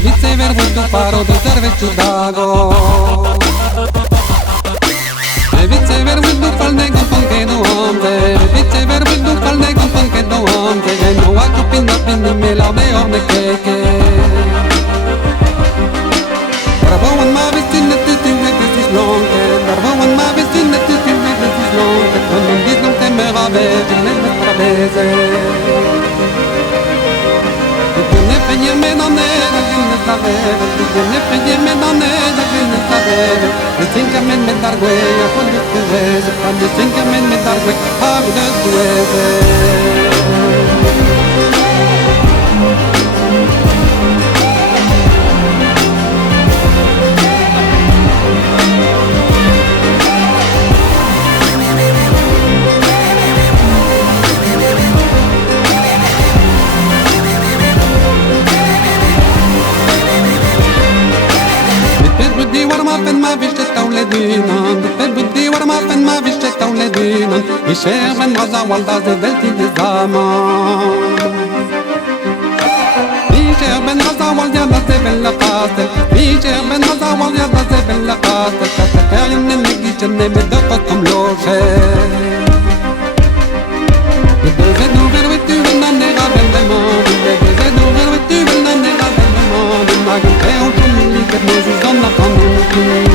Levice verbudu paro de servețu dago Levice verbudu pal de gompon que no hombre Levice verbudu pal de gompon que no hombre No a tu pinda pinda me la de hombre que Darbo on ma vestin et tu met is long Darbo on ma vestin et tu met is long Quand on dit non te me rabe tu ne me trabeze Peñeme donde la gente está verde, peñeme donde la gente está verde. Distíncame en metar huella con los que ves, distíncame en metar huella con los que ves. Isher ben Raza walda ze velti de zaman Isher ben Raza walda ze bella qatel Isher ben Raza walda ze bella qatel Katakayam negi jenne bedaqatum loche Bedeze duver witu benane gaben de man Bedeze duver witu benane gaben de man Magam keo tumili ket mozuz donna kanun